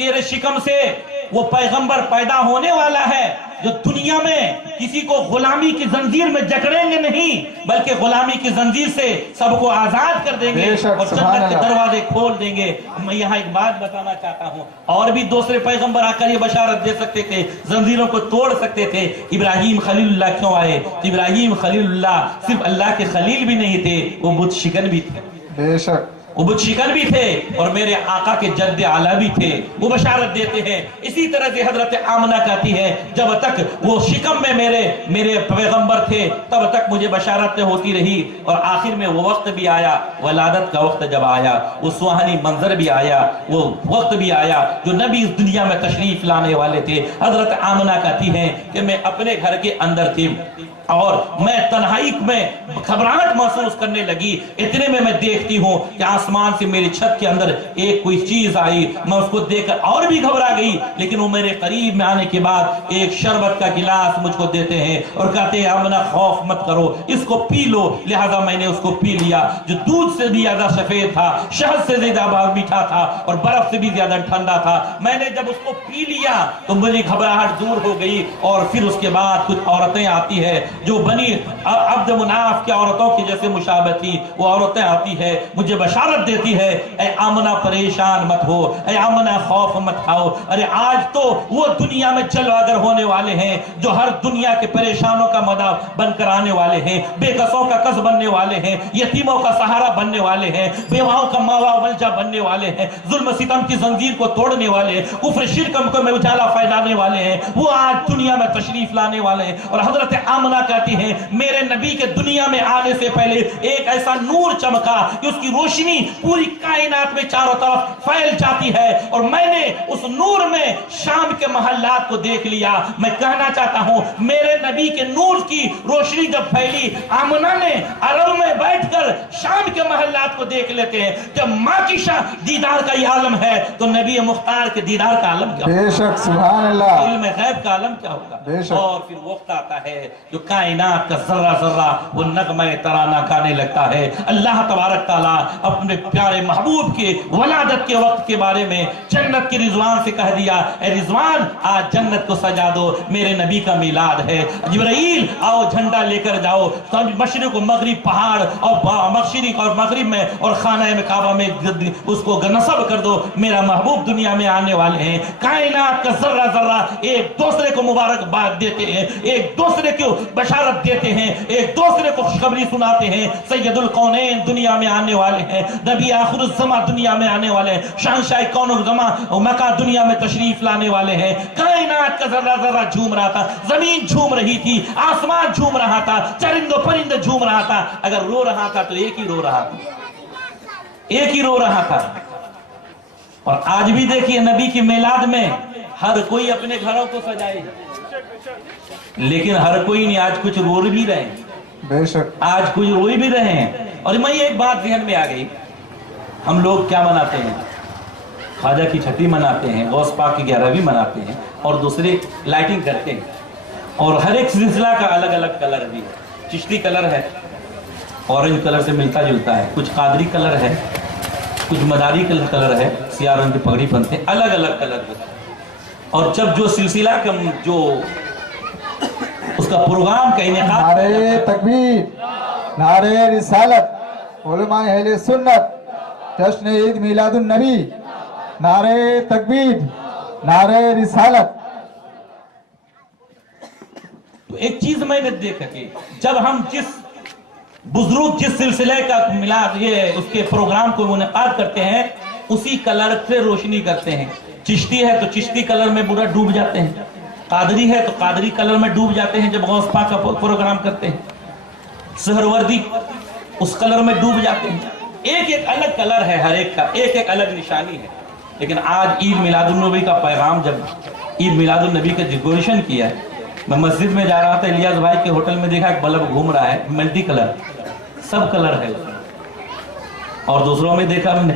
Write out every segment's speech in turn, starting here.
تیرے شکم سے وہ پیغمبر پیدا ہونے والا ہے جو دنیا میں کسی کو غلامی کی زنجیر میں جکڑیں گے نہیں، بلکہ غلامی کی زنجیر سے سب کو آزاد کر دیں گے اور جنت کے دروازے کھول دیں گے۔ میں یہاں ایک بات بتانا چاہتا ہوں، اور بھی دوسرے پیغمبر آ کر یہ بشارت دے سکتے تھے، زنجیروں کو توڑ سکتے تھے۔ ابراہیم خلیل اللہ کیوں آئے؟ ابراہیم خلیل اللہ صرف اللہ کے خلیل بھی نہیں تھے، وہ بت شکن بھی تھے، بے شک وہ بت شکن بھی تھے، اور میرے آقا کے جد اعلیٰ بھی تھے۔ وہ بشارت دیتے ہیں، اسی طرح سے حضرت آمنہ کہتی ہے جب تک وہ شکم میں میرے پیغمبر تھے تب تک مجھے بشارتیں ہوتی رہی، اور آخر میں وہ وقت بھی آیا، ولادت کا وقت جب آیا، وہ سوہنی منظر بھی آیا، وہ وقت بھی آیا جو نبی اس دنیا میں تشریف لانے والے تھے۔ حضرت آمنہ کہتی ہیں کہ میں اپنے گھر کے اندر تھی اور میں تنہائی میں گھبراہٹ محسوس کرنے لگی، اتنے میں دیکھتی ہوں کہ آسمان سے میری چھت کے اندر ایک کوئی چیز آئی، میں اس کو دیکھ کر اور بھی گھبرا گئی، لیکن وہ میرے قریب میں آنے کے بعد ایک شربت کا گلاس مجھ کو دیتے ہیں اور کہتے ہیں آمنہ خوف مت کرو، اس کو پی لو۔ لہذا میں نے اس کو پی لیا، جو دودھ سے بھی زیادہ سفید تھا، شہد سے زیادہ میٹھا تھا اور برف سے بھی زیادہ ٹھنڈا تھا۔ میں نے جب اس کو پی لیا تو مجھے گھبراہٹ دور ہو گئی، اور پھر اس کے بعد کچھ عورتیں آتی ہے جو بنی عبد مناف کی عورتوں کی جیسے مشابہ تھی، وہ عورتیں آتی ہے مجھے بشارت دیتی ہے، اے آمنہ پریشان مت ہو، اے آمنہ خوف مت کھاؤ، ارے آج تو وہ دنیا میں جلوگر ہونے والے ہیں جو ہر دنیا کے پریشانوں کا مدد بن کر آنے والے ہیں، بے کسوں کا کس بننے والے ہیں، یتیموں کا سہارا بننے والے ہیں، بیواؤں کا ماوا ملجا بننے والے ہیں، ظلم ستم کی زنجیر کو توڑنے والے ہیں، کفر شرک کو میں اجالا پھیلانے والے ہیں، وہ آج دنیا میں تشریف لانے والے ہیں۔ اور حضرت آمنہ کہتی ہیں میرے نبی کے دنیا میں آنے سے پہلے ایک ایسا نور چمکا کہ اس کی روشنی پوری کائنات میں چاروں طرف پھیل جاتی ہے، اور میں نے اس نور میں شام کے محلات کو دیکھ لیا۔ میں کہنا چاہتا ہوں میرے نبی کے نور کی روشنی جب پھیلی، آمنہ نے عرب میں بیٹھ کر شام کے محلات کو دیکھ لیتے ہیں۔ جب ماں کی دیدار کا یہ عالم ہے تو نبی مختار کے دیدار کا عالم کیا ہوگا؟ بے شک سبحان اللہ، علم غیب کا عالم کیا ہوگا؟ بے شک۔ اور پھر وقت آتا ہے جو کائنات کا ذرہ ذرہ وہ نغمہ ترانہ گانے لگتا ہے۔ اللہ تبارک تعالیٰ اپنے پیارے محبوب کے ولادت کے وقت کے بارے میں جنت کے رضوان سے کہہ دیا، اے رضوان آج جنت کو سجا دو، میرے نبی کا میلاد ہے۔ جبرائیل آؤ جھنڈا لے کر جاؤ، مشرق و مغرب پہاڑ اور مشرق اور مغرب میں اور خانہ میں کعبہ میں اس کو نصب کر دو، میرا محبوب دنیا میں آنے والے ہیں۔ کائنات کا ذرہ ذرہ ایک دوسرے کو مبارکباد دیتے ہیں، ایک دوسرے کو بشارت دیتے ہیں، ایک دوسرے کو خوشخبری سناتے ہیں۔ سید القونین دنیا میں آنے والے ہیں، نبی آخر الزماں دنیا میں آنے والے ہیں، شہنشاہ کون و زمان و مکان دنیا میں تشریف لانے والے ہیں۔ کائنات کا ذرہ ذرہ جھوم رہا تھا، زمین جھوم رہی تھی، آسمان جھوم رہا تھا، چرند و پرند جھوم رہا تھا۔ اگر رو رہا تھا تو ایک ہی رو رہا تھا، ایک ہی رو رہا تھا۔ اور آج بھی دیکھیے نبی کی میلاد میں ہر کوئی اپنے گھروں کو سجائے، لیکن ہر کوئی نہیں، آج کچھ رو بھی رہے ہیں، بے شک آج کچھ روئی بھی رہے ہیں۔ اور میں یہ ایک بات ذہن میں آ گئی، ہم لوگ کیا مناتے ہیں؟ خواجہ کی چھٹی مناتے ہیں، غوث پاک کی 11ویں مناتے ہیں، اور دوسرے لائٹنگ کرتے ہیں، اور ہر ایک سلسلہ کا الگ الگ کلر بھی ہے۔ چشتی کلر ہے، اورنج کلر سے ملتا جلتا ہے، کچھ قادری کلر ہے، کچھ مداری کلر ہے، سیاہ رنگ کی پگڑی پہنتے ہیں، الگ الگ کلر ہے۔ اور جب جو سلسلہ کا جو اس کا پروگرام کا انعقاد، نعرہ تکبیر، نعرہ رسالت، علماء اہل سنت، جشن عید میلاد النبی، نعرہ تکبیر، نعرہ رسالت۔ تو ایک چیز میں نے دیکھا کہ جب ہم جس بزرگ جس سلسلے کا میلاد یہ اس کے پروگرام کو منعقد کرتے ہیں اسی کلر سے روشنی کرتے ہیں۔ چشتی ہے تو چشتی کلر میں پورا ڈوب جاتے ہیں، قادری ہے تو قادری کلر میں ڈوب جاتے ہیں جب غوث پاک کا پروگرام کرتے ہیں، سہروردی اس کلر میں ڈوب جاتے ہیں۔ ایک ایک الگ کلر ہے، ہر ایک کا ایک ایک الگ نشانی ہے۔ لیکن آج عید میلاد النبی کا پیغام، جب عید میلاد النبی کا ڈیکوریشن کیا ہے، میں مسجد میں جا رہا تھا، الیاس بھائی کے ہوٹل میں دیکھا ایک بلب گھوم رہا ہے، ملٹی کلر، سب کلر ہے۔ اور دوسروں میں دیکھا میں نے،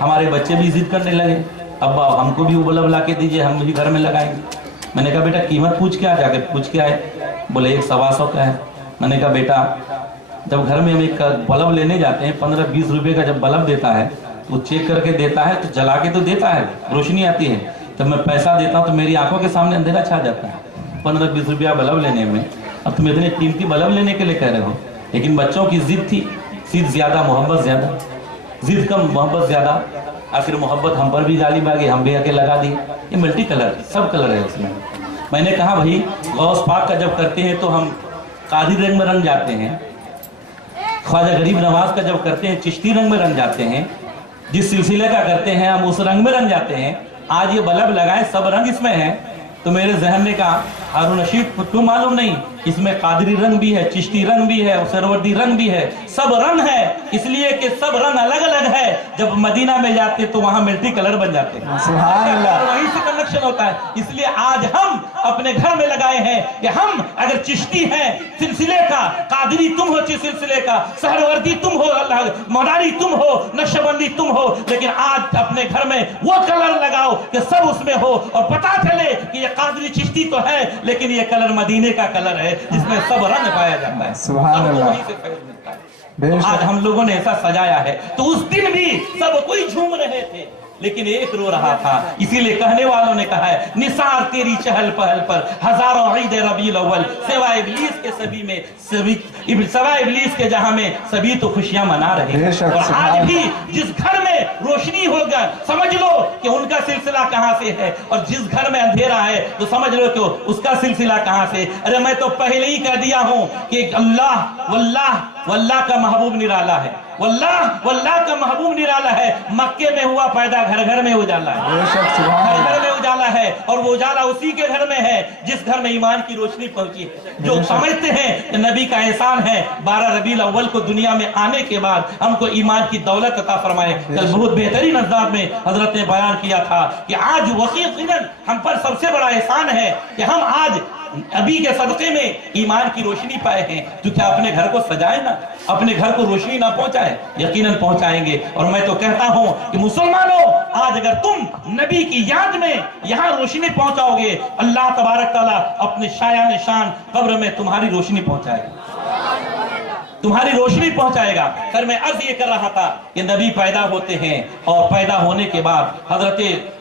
ہمارے بچے بھی ضد کرنے لگے، ابا ہم کو بھی وہ بلب لا کے دیجئے، ہم بھی گھر میں لگائیں گے۔ میں نے کہا بیٹا قیمت پوچھ کے آ، جا کے پوچھ کے آئے، بولے 125 کا ہے۔ میں نے کہا بیٹا جب گھر میں ہم ایک بلب لینے جاتے ہیں 15-20 روپے کا جب بلب دیتا ہے तो चेक करके देता है, तो जला के तो देता है, रोशनी आती है। जब मैं पैसा देता हूँ तो मेरी आंखों के सामने अंधेरा छा जाता है। 15-20 रुपया बल्ब लेने में, अब तुम इतने कीमती बल्ब लेने के लिए कह रहे हो। लेकिन बच्चों की जिद थी, जिद ज्यादा मोहब्बत ज्यादा, जिद कम मोहब्बत ज्यादा। आखिर मोहब्बत हम पर भी गाली बागी, हम भी आके लगा दी। ये मल्टी कलर, सब कलर है उसमें। मैंने कहा भाई गौस पाक का जब करते हैं तो हम कादिर रंग में रंग जाते हैं, ख्वाजा गरीब नवाज का जब करते हैं चिश्ती रंग में रंग जाते हैं, जिस सिलसिले का करते हैं हम उस रंग में रंग जाते हैं। आज ये बल्ब लगाए, सब रंग इसमें है। तो मेरे जहन ने कहा हारून रशीद क्यों मालूम नहीं, इसमें कादरी रंग भी है, चिश्ती रंग भी है, सरवर्दी रंग भी है, सब रंग है। इसलिए कि सब रंग अलग अलग है। जब मदीना में जाते तो वहां मल्टी कलर बन जाते हैं, सुभान अल्लाह। वहीं से कनेक्शन होता है। इसलिए आज हम अपने घर में लगाए हैं कि हम अगर चिश्ती हैं सिलसिले का, कादरी तुम हो सिलसिले का, सहरवर्दी तुम हो, अल्लाह मौलानी तुम हो, नक्शबंदी तुम हो, लेकिन आज अपने घर में वो कलर लगाओ कि सब उसमें हो और पता चले कि ये कादरी चिश्ती तो है लेकिन ये कलर मदीने का कलर है जिसमें सब रंग पाया जाता है। सुभान अल्लाह। वहीं से फैज़ मिलता है। तो आज हम लोगों ने ऐसा सजाया है, तो उस दिन भी सब कोई झूम रहे थे लेकिन एक रो रहा था। इसीलिए कहने वालों ने कहा है निसार तेरी चहल पहल पर हजारों ईद रबीउल अव्वल, सिवाय इब्लीस के सभी में सभी, सिवाय इब्लीस के जहां में सभी तो खुशियां मना रहे हैं। और आज भी जिस घर में रोशनी होगा समझ लो कि उनका सिलसिला कहां से है, और जिस घर में अंधेरा है तो समझ लो कि उसका सिलसिला कहां से। अरे मैं तो पहले ही कह दिया हूं कि अल्लाह वल्लाह वल्लाह का महबूब निराला है, वल्लाह का महबूब निराला है। मक्के में हुआ पैदा, घर घर में उजाला है, घर घर में उजाला है। और वो उजाला उसी के घर में है जिस घर में ईमान की रोशनी पहुंची है। जो समझते हैं कि नबी का एहसान है 12 रबीउल अव्वल को दुनिया में आने के बाद हमको ईमान की दौलत अता फरमाए। कल बहुत बेहतरीन अंदाज में हजरत ने बयान किया था कि आज यकीनन हम पर सबसे बड़ा एहसान है कि हम आज अभी के सदके में ईमान की रोशनी पाए हैं। तो क्या अपने घर को सजाए ना, अपने घर को रोशनी ना पहुंचाए? यकीनन पहुंचाएंगे। और मैं तो कहता हूं कि मुसलमानों आज अगर तुम नबी की याद में यहां रोशनी पहुंचाओगे, अल्लाह तबारक ताला अपने शायान शान कब्र में तुम्हारी रोशनी पहुंचाएगा, तुम्हारी रोशनी पहुंचाएगा। सर मैं अर्ज ये कर रहा था कि नबी पैदा होते हैं और पैदा होने के बाद हजरत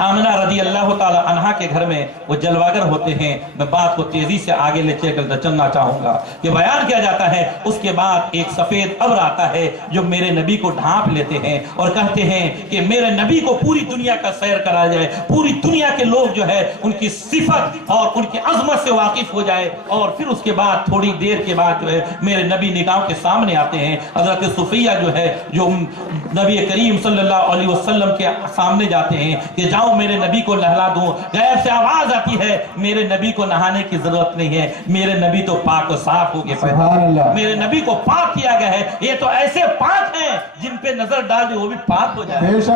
आमना रदी अल्लाह ताला अन्हा के घर में वो जलवागर होते हैं। मैं बात को तेजी से आगे ले चलकर चलना चाहूंगा कि बयान किया जाता है उसके बाद एक सफेद अब्र आता है जो मेरे नबी को ढांप लेते हैं और कहते हैं कि मेरे नबी को पूरी दुनिया का सैर कराया जाए, पूरी दुनिया के लोग जो है उनकी सिफत और उनकी अजमत से वाकिफ हो जाए। और फिर उसके बाद थोड़ी देर के बाद जो है मेरे नबी निगाहों के सामने आते हैं। हजरत सुफिया जो है जो नबी करीम सल्लल्लाहु अलैहि वसल्लम के सामने जाते हैं कि जाओ मेरे नबी को नहला दूं। गैब से आवाज आती है मेरे नबी को नहाने की जरूरत नहीं है, मेरे नबी तो पाक और साफ हो गए, मेरे नबी को पाक किया गया है। ये तो ऐसे पाक हैं जिन पे नजर डाल दे वो भी पाक हो जाते हैं, ये तो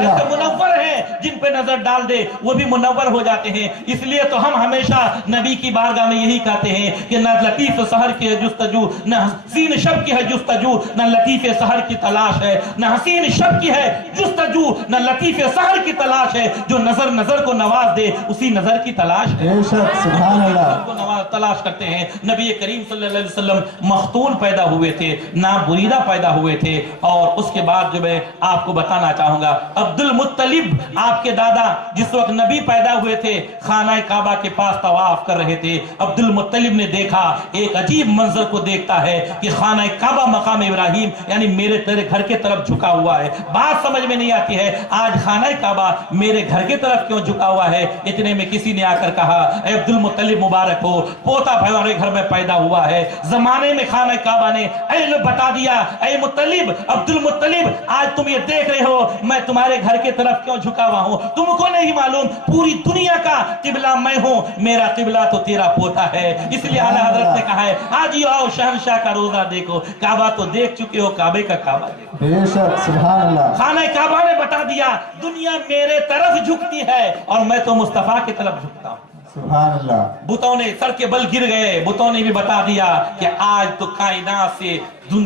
ऐसे मुनव्वर हैं जिन पे नजर डाल दे वो भी मुनव्वर हो जाते हैं। इसलिए तो हम हमेशा नबी की बारगाह में यही कहते हैं कि न लतीफ सहर की है जुस्तजू, न हसीन शब की है जुस्तजू, न लतीफ सहर की तलाश है, न हसीन शब की है जुस्तजू, न लतीफ सहर की तलाश है। जो नजर नजर को नवाज दे उसी नजर की तलाश है, सुभान अल्लाह तलाश करते हैं। नबी करीम सल्लल्लाहु अलैहि वसल्लम मख्तून पैदा हुए थे, नाम बुरीदा पैदा हुए थे। और उसके बाद जो मैं आपको बताना चाहूंगा अब्दुल मुत्तलिब आपके दादा जिस वक्त नबी पैदा हुए थे खाना काबा के पास तवाफ कर रहे थे। अब्दुल मुत्तलिब ने देखा एक अजीब मंजर को देखता है कि खाना काबा मकाम इब्राहिम यानी मेरे तेरे घर के तरफ झुका हुआ है। बात समझ में नहीं आती है आज खाना काबा मेरे घर की तरफ क्यों झुका हुआ है। इतने में किसी ने आकर कहा अब्दुल मुत्तलिब मुबारक हो, पोता हमारे घर में पैदा हुआ है। जमाने में खाना काबा ने बता दिया ऐ मुत्तलिब, अब्दुल मुत्तलिब आज तुम ये देख रहे हो मैं तुम्हारे घर की तरफ क्यों झुका हुआ हूं, तुमको नहीं मालूम पूरी दुनिया का किबला मैं हूं, मेरा किबला तो तेरा पोता है। इसलिए आला हजरत ने कहा है आज ये आओ शहंशाह का रोजा देखो, काबा तो देख चुके हो, काबे का काबा देखो। बेशक सुभान अल्लाह। खाना काबा ने बता दिया दुनिया मेरे तरफ झुकती है और मैं तो मुस्तफा की तरफ झुकता हूं। सुभान अल्लाह। बुतों ने सर के बल गिर गए, बुतों ने भी बता दिया कि आज तो कायनात से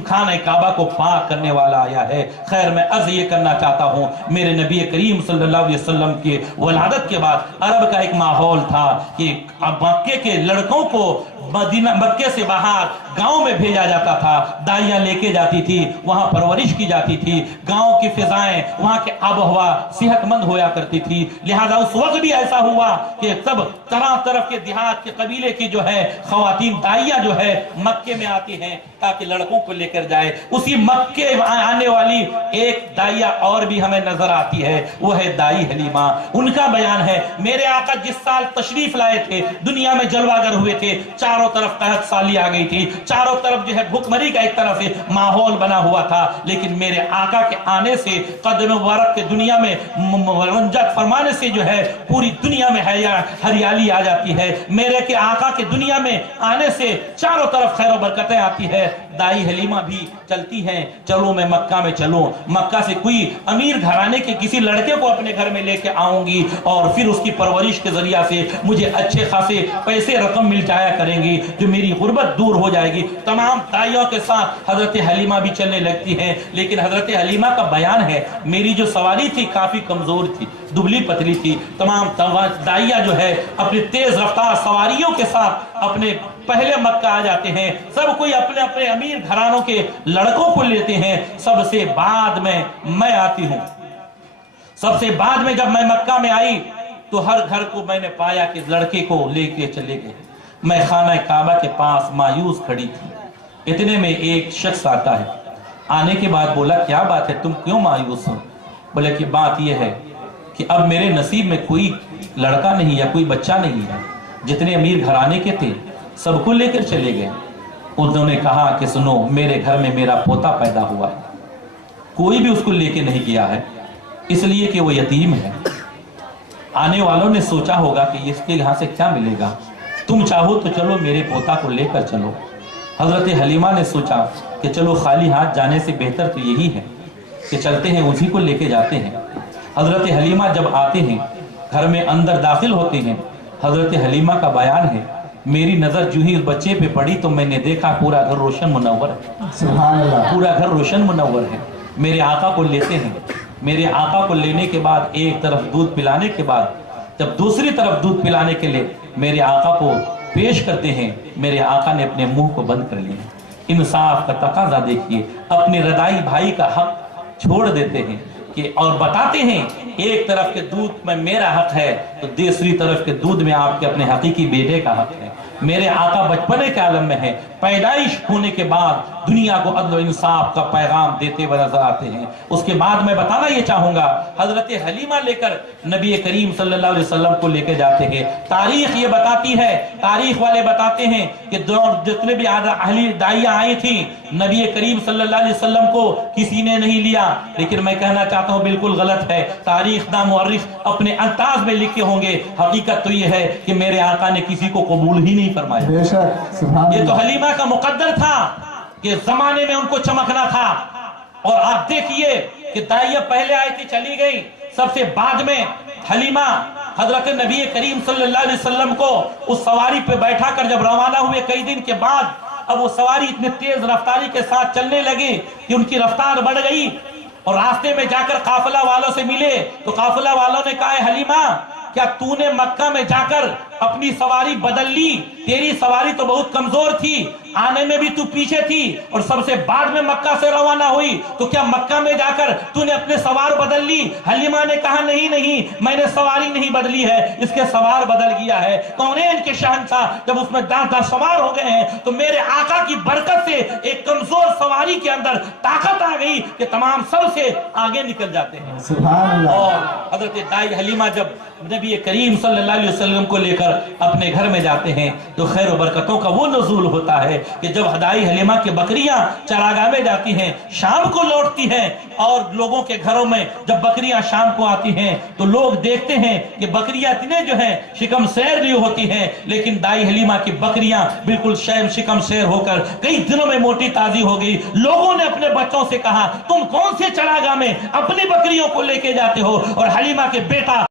खाना काबा को पाक करने वाला आया है। खैर, मैं अर्ज ये करना चाहता हूँ, मेरे नबी करीम सल्लल्लाहु अलैहि वसल्लम के वलादत के बाद अरब का एक माहौल था कि मक्के के लड़कों को मदीना मक्के से बाहर गांव में भेजा जाता था, दाइयां लेके जाती थी, वहां परवरिश की जाती थी, गांव की फिजाएं, वहां के आबहवा सेहतमंद होया करती थी। लिहाजा उस वक्त भी ऐसा हुआ कि सब तरह तरफ के देहात के कबीले की जो है खवातीन दाइयां जो है मक्के में आती हैं ताकि लड़कों को लेकर जाए। उसी मक्के आने वाली एक दाइया और भी हमें नजर आती है, वो है दाई हलीमा। उनका बयान है, मेरे आका जिस साल तशरीफ लाए थे, दुनिया में जलवागर हुए थे, चारों तरफ कहत साली आ गई थी, चारों तरफ जो है भुखमरी का एक तरफ से माहौल बना हुआ था, लेकिन मेरे आका के आने से कदम मुबारक के दुनिया में रंजत फरमाने से जो है पूरी दुनिया में हरियाली आ जाती है। मेरे के आका के दुनिया में आने से चारों तरफ खैर और बरकतें आती है। दाई हलीमा भी चलती हैं, चलो मैं मक्का में चलूं, मक्का से कोई अमीर घराने के किसी लड़के को अपने घर में लेके आऊंगी और फिर उसकी परवरिश के जरिया से मुझे अच्छे खासे पैसे रकम मिल जाया करेंगी, जो मेरी गुर्बत दूर हो जाएगी। तमाम दाइयों के साथ हजरत हलीमा भी चलने लगती हैं, लेकिन हजरत हलीमा का बयान है, मेरी जो सवारी थी काफी कमजोर थी, दुबली पतली थी। तमाम दाइया जो है अपनी तेज रफ्तार सवारियों के साथ अपने पहले मक्का आ जाते हैं, सब कोई अपने अपने अमीर घरानों के लड़कों को लेते हैं। सबसे बाद में मैं आती हूं। सबसे बाद में जब मैं मक्का में आई तो हर घर को मैंने पाया कि लड़के को लेके चले गए। मैं खाना काबा के पास मायूस खड़ी थी। इतने में एक शख्स आता है, आने के बाद बोला, क्या बात है, तुम क्यों मायूस हो? बोले कि बात यह है कि अब मेरे नसीब में कोई लड़का नहीं या कोई बच्चा नहीं है। जितने अमीर घराने के थे सबको लेकर चले गए। उन्होंने कहा कि सुनो, मेरे घर में मेरा पोता पैदा हुआ है, कोई भी उसको लेके नहीं गया है, इसलिए कि वो यतीम है। आने वालों ने सोचा होगा कि इसके यहाँ से क्या मिलेगा, तुम चाहो तो चलो मेरे पोता को लेकर चलो। हजरत हलीमा ने सोचा कि चलो खाली हाथ जाने से बेहतर तो यही है कि चलते हैं, उसी को लेके जाते हैं। हजरत हलीमा जब आते हैं, घर में अंदर दाखिल होते हैं, हजरत हलीमा का बयान है, मेरी नजर जो ही उस बच्चे पे पड़ी तो मैंने देखा पूरा घर रोशन मुनव्वर है, सुभान अल्लाह, पूरा घर रोशन मुनव्वर है। मेरे आका को लेते हैं, मेरे आका को लेने के बाद एक तरफ दूध पिलाने के बाद जब दूसरी तरफ दूध पिलाने के लिए मेरे आका को पेश करते हैं, मेरे आका ने अपने मुंह को बंद कर लिया। इंसाफ का तकाजा देखिए, अपने रदाई भाई का हक छोड़ देते हैं कि और बताते हैं एक तरफ के दूध में मेरा हक है तो दूसरी तरफ के दूध में आपके अपने हकीकी बेटे का हक है। मेरे आका बचपने के आलम में है, पैदाइश होने के बाद दुनिया को अदल और इंसाफ का पैगाम देते हुए नजर आते हैं। उसके बाद मैं बताना ये चाहूंगा, हजरत हलीमा लेकर नबी करीम सल्लल्लाहु अलैहि वसल्लम को लेकर जाते हैं। तारीख ये बताती है, तारीख वाले बताते हैं कि जितने भी अहली दाइयां आई थी, नबी करीम सल्लल्लाहु अलैहि वसल्लम को किसी ने नहीं लिया। लेकिन मैं कहना चाहता हूँ बिल्कुल गलत है, तारीख ना मुअर्रिख अपने अंदाज में लिखे होंगे, हकीकत तो ये है कि मेरे आका ने किसी को कबूल ही नहीं फरमाया। ये तो हलीमा का मुकद्दर था कि जमाने में उनको चमकना था। और आप देखिए कि दाइया पहले आई थी, चली गई, सबसे बाद में हलीमा हजरत नबी करीम सल्लल्लाहु अलैहि वसल्लम को उस सवारी पे बैठा कर जब रवाना हुए कई दिन के बाद, अब वो सवारी इतनी तेज रफ्तारी के साथ चलने लगी कि उनकी रफ्तार बढ़ गई और रास्ते में जाकर काफिला वालों से मिले तो काफिला वालों ने कहा, हलीमा क्या तूने मक्का में जाकर अपनी सवारी बदल ली? तेरी सवारी तो बहुत कमजोर थी, आने में भी तू पीछे थी और सबसे बाद में मक्का से रवाना हुई, तो क्या मक्का में जाकर तूने अपने सवार बदल ली? हलीमा ने कहा, नहीं नहीं, मैंने सवारी नहीं बदली है, इसके सवार बदल गया है। कौनैन के शहंशाह जब उसमें 10 सवार हो गए हैं तो मेरे आका की बरकत से एक कमजोर सवारी के अंदर ताकत आ गई कि तमाम सबसे आगे निकल जाते हैं। सुभान अल्लाह। और हजरत दाई हलीमा जब नबी करीम सल्लल्लाहु अलैहि वसल्लम को लेकर अपने घर में जाते हैं तो खैर बरकतों का वो नज़ूल होता है कि जब दाई हलीमा की बकरियां चरागाह में जाती हैं, शाम को लौटती हैं और लोगों के घरों में जब बकरियां शाम को आती हैं तो लोग देखते हैं कि बकरियां इतने जो हैं शिकम शेर नहीं होती हैं, लेकिन दाई हलीमा की बकरियां बिल्कुल शिकम शेर होकर कई दिनों में मोटी ताजी हो गई। लोगों ने अपने बच्चों से कहा, तुम कौन से चरागाह में अपनी बकरियों को लेके जाते हो? और हलीमा के बेटा